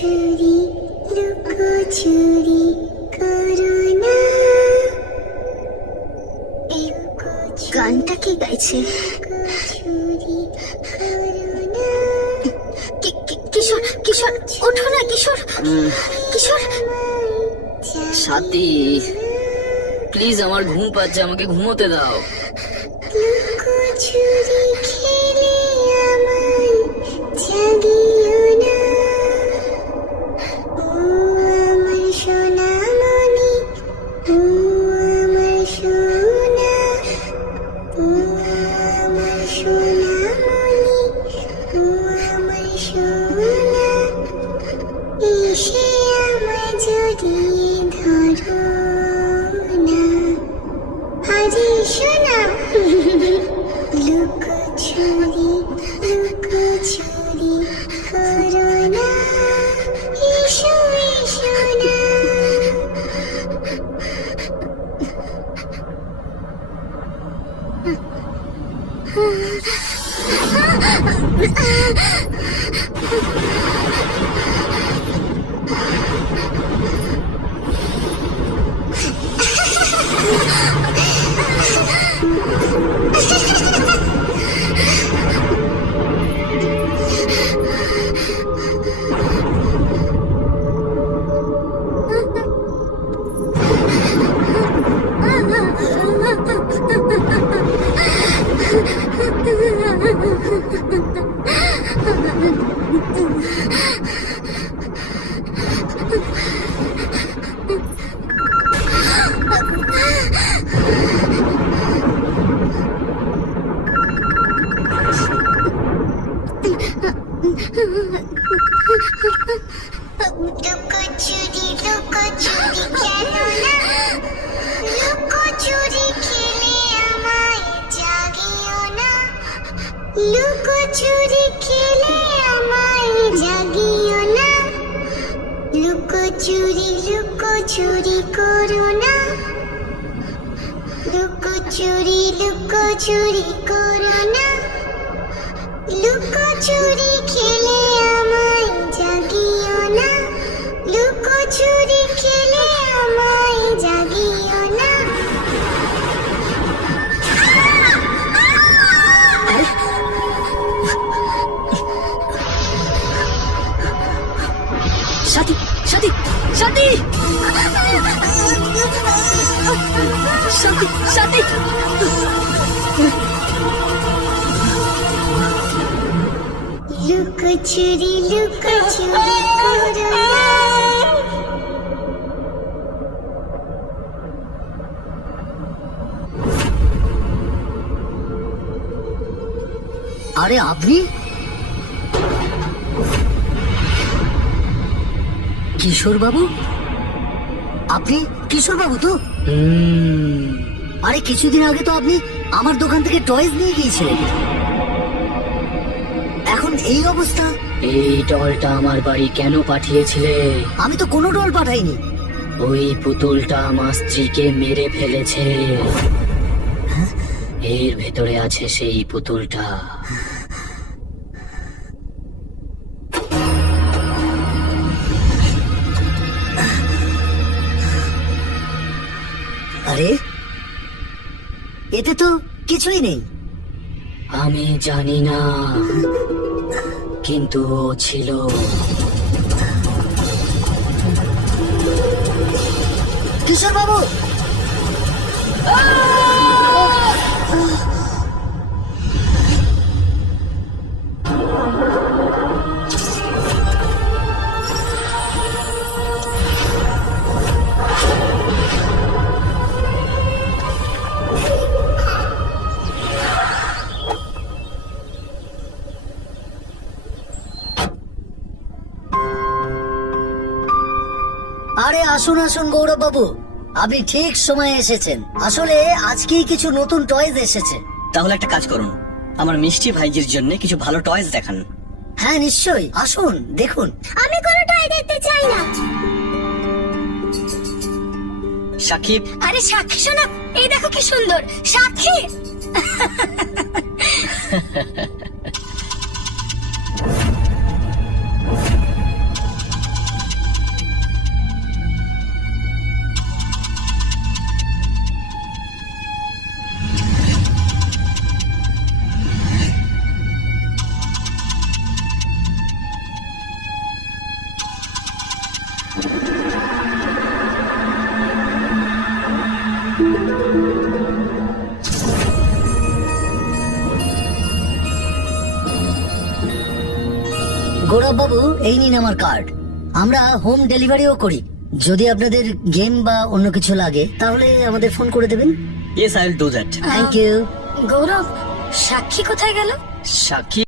লুকোচুরি লুকোচুরি করো না। এই গানটা কি গাইছে? লুকোচুরি করো না। কিশোর কিশোর ওঠো না কিশোর, কিশোর। সাথী প্লিজ, আমার ঘুম পাচ্ছে, আমাকে ঘুমোতে দাও। লুকোচুরি খেলে আমায় জাগিও না। ও আমার সোনামণি, ও আমার সোনা, ও আমার সোনামণি, ও আমার সোনা, এসে আমায় জড়িয়ে ধরো না। আরে সোনা। লুকোচুরি লুকোচুরি করো না, এসো এসো না। লুকোচুরি লুকোচুরি খেলো না। লুকোচুরি খেলে আমায় জাগিও না। লুকোচুরি খেলে আমায় জাগিও না। লুকোচুরি লুকোচুরি করো না। লুকোচুরি লুকোচুরি করো না। লুকোচুরি খেলে আমায় জাগিও না। লুকোচুরি খেলে আমায় জাগিও না। সাথী সাথী সাথী সাথী সাথী লুকোচুরি লুকোচুরি করো না। আরে আপনি? কিশোর বাবু? আপনি কিশোর বাবু তো? আরে কিছুদিন আগে তো আপনি আমার দোকান থেকে টয়েস নিয়ে গিয়েছিলেন, এখন এই অবস্থা। এই ডলটা আমার বাড়ি কেন পাঠিয়েছিলে? আমি তো কোনো ডল পাঠাইনি। ওই পুতুলটা আমার স্ত্রীকে মেরে ফেলেছে। এর ভেতরে আছে সেই পুতুলটা। আরে এতে তো কিছুই নেই। আমি জানি না, কিন্তু ও ছিল। কিশোর বাবু, আরে আসুন আসুন গৌরব বাবু, আপনি ঠিক সময়ে এসেছেন। আসলে আজকেই কিছু নতুন টয়েস এসেছে। তাহলে একটা কাজ করুন, আমার মিষ্টি ভাইজির জন্য কিছু ভালো টয়েস দেখান। হ্যাঁ নিশ্চয়ই, আসুন দেখুন। আমি কোনো টয় দেখতে চাই না। সাকিব, আরে সাক্ষী শোনা, এই দেখো কি সুন্দর সাক্ষী। গৌরব বাবু, এই নিন আমার কার্ড। আমরা হোম ডেলিভারিও করি। যদি আপনাদের গেম বা অন্য কিছু লাগে তাহলে আমাদের ফোন করে দেবেন। Yes, I will do that. Thank you. Gaurav, Sakshi কোথায় গেল? সাক্ষী